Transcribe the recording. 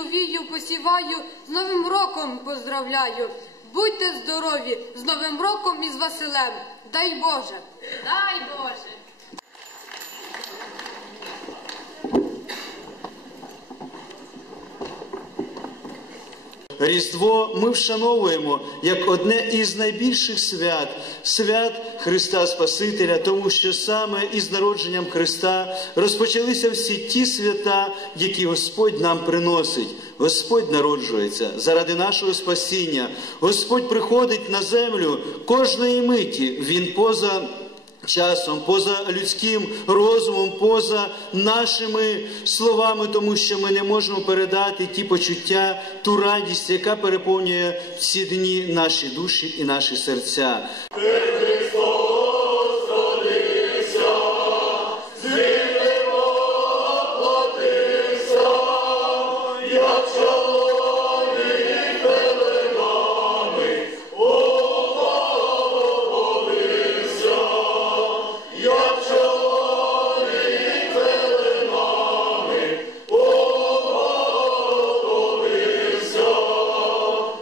Вію, посіваю, з Новим роком поздравляю. Будьте здорові, з Новим роком і з Василем. Дай Боже. Дай Боже. Різдво ми вшановуємо як одне із найбільших свят, свят Христа Спасителя, тому що саме із народженням Христа розпочалися всі ті свята, які Господь нам приносить. Господь народжується заради нашого спасіння. Господь приходить на землю кожної миті. Він поза часом, поза людським розумом, поза нашими словами, тому що ми не можемо передати ті почуття, ту радість, яка переповнює всі дні наші душі і наші серця.